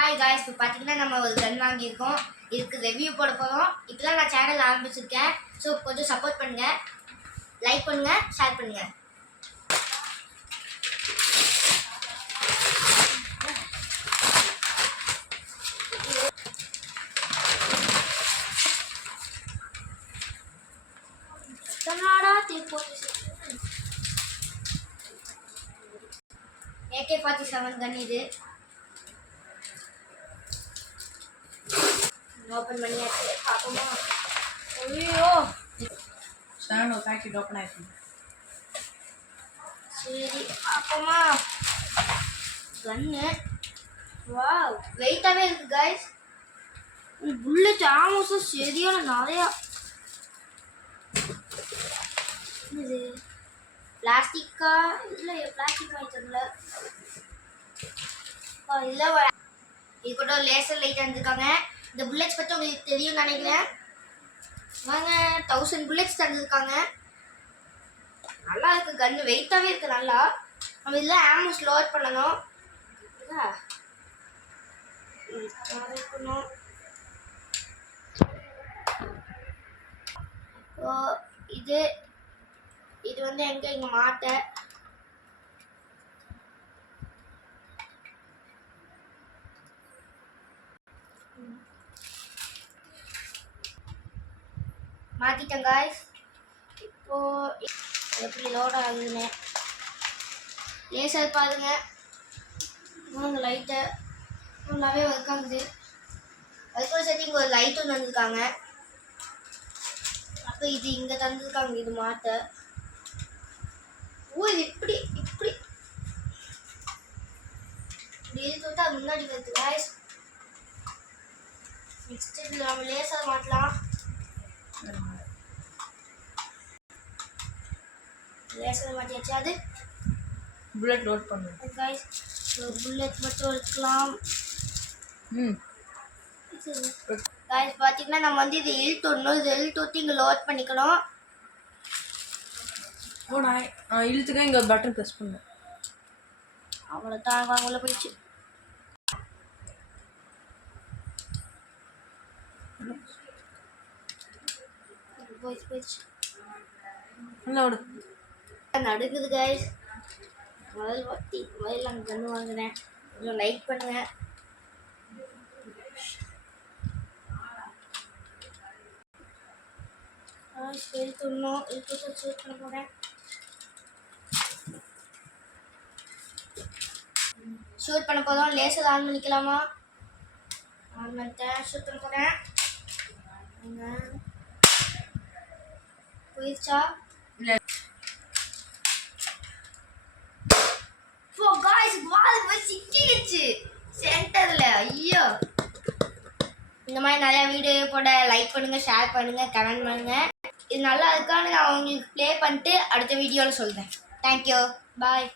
Hi guys, இப்போ பார்த்தீங்கன்னா நம்ம ஒரு கன் வாங்கியிருக்கோம். இதுக்கு ரிவ்யூ போட போகிறோம். இப்போ தான் நான் சேனல் ஆரம்பிச்சிருக்கேன். ஸோ கொஞ்சம் சப்போர்ட் பண்ணுங்கள், லைக் பண்ணுங்கள், ஷேர் பண்ணுங்கள். AK-47 கன் இது. ஓப்பன் பண்ணியாச்சு, பார்ப்போமா? ஐயோ, சார் ஒரு பேக்கெட் ஓப்பன் ஆயிருக்கு. சரி பார்ப்போமா? கன்னு வாவ், வெயிட்டாகவே இருக்கு கைஸ். புல்லட் ஆமோஸும் சரியான நிறையா. இது பிளாஸ்டிக்கா இல்லை? பிளாஸ்டிக் வாங்கி தரல. இல்லை, இது கூட லேசர் லைட் தந்துருக்காங்க. இந்த புல்லட்ஸ் பற்றி உங்களுக்கு தெரியும்னு நினைக்கிறேன். வாங்க, 1000 புல்லட்ஸ் தந்துருக்காங்க. நல்லா இருக்கு கன்று, வெயிட்டாகவே இருக்கு நல்லா. நம்ம இதில் ஆமோஸ் லோட் பண்ணணும். இது வந்து எங்க இங்க மாட்ட மாத்திட்டேன் காய்ஸ். இப்போ எப்படி லோட் ஆகுதுன்னு லேசர் பாருங்க. இந்த லைட்டை நல்லாவே ஒர்க் ஆகுது. அதுக்குள்ள சரி இங்கே ஒரு லைட் ஒன்று வந்திருக்காங்க. அப்போ இது இங்கே தந்துருக்காங்க, இது மாட்ட. ஓ, இது இப்படி இப்படி இப்படி இழுத்து அது முன்னாடி வருது காய்ஸ். நெக்ஸ்ட் இதில் நம்ம லேசர் மாட்டலாம். லேசர் மாட்டியாச்சு. அது புல்லட் லோட் பண்ணுங்க गाइस. புல்லட் மட்டும் இருக்கலாம். गाइस பாத்தீங்கன்னா நம்ம வந்து இது இழுத்தணும். இது இழுத்து இங்க லோட் பண்ணிக்கணும். நான் இழுத்துக்க இங்க பட்டன் பிரஸ் பண்ணேன். அவ்வளவுதான், வாங்கல போயிடுச்சு. போயிடுச்சு. நல்லா ஓடு. நடுக்குது गाइस. முதல்ல நான் கன்று வாங்குறேன். கொஞ்சம் லைக் பண்ணுங்க. எடுத்துடணும். எடுத்து சூட் பண்ண போகிறேன். ஷூட் பண்ண போதும். லேசர் ஆன் பண்ணிக்கலாமா? ஆன் பண்ணிட்டேன். ஷூட் பண்ண போகிறேன். போயிடுச்சா? சென்டர்ல. ஐயோ, இந்த மாதிரி நிறைய வீடியோ போட லைக் பண்ணுங்க, ஷேர் பண்ணுங்க, கமெண்ட் பண்ணுங்க. இது நல்லா இருக்கான்னு நான் உங்களுக்கு ப்ளே பண்ணிட்டு அடுத்த வீடியோவில் சொல்கிறேன். தேங்க்யூ, பாய்.